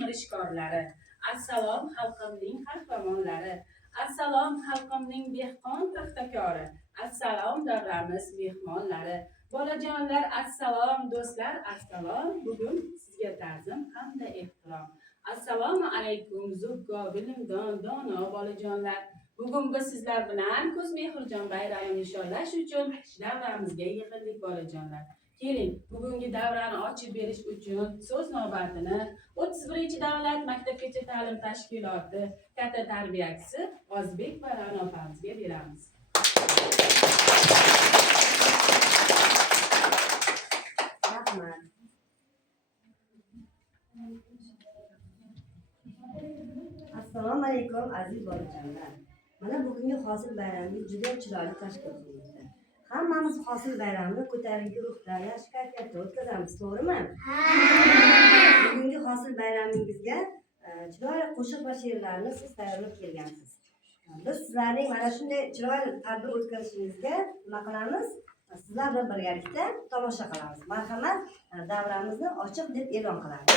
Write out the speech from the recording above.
mirishkorlari, assalom xalqimning qahramonlari, assalom xalqimning dehqon paxtakori, assalom davramiz mehmonlari. Bolajonlar assalom, do'stlar assalom. Bugun sizga ta'zim hamda ehtirom. Assalomu alaykum zukko bilimdon dono bolajonlar. Bugun biz sizlar bilan kuz mehrjon bayramini nishonlash uchun davramizga yig'ildik bolajonlar. Keling, bugungi davrani ochib berish uchun so'z navbatini 31-davlat maktabgacha ta'lim tashkiloti katta tarbiyachisi Ozbek va Ra'no opamizga beramiz. Rahmat. Assalomu alaykum aziz bolajonlar. Mana bugungi hosil bayrami juda chiroyli tashkil qilindi. Hammamiz hosil bayramini ko'tarinki ruhda, yaxshi kayfiyatda o'tkazamiz, to'g'rimi? Bugungi hosil bayramingizga chiroyli qo'shiq va she'rlarni siz tayyorlab kelgansiz. Biz sizlarning mana shunday chiroyli tadbir o'tkazishingizga nima qilamiz? Sizlar bilan birgalikda tomosha qilamiz. Marhamat, davramizni ochiq deb e'lon qilamiz.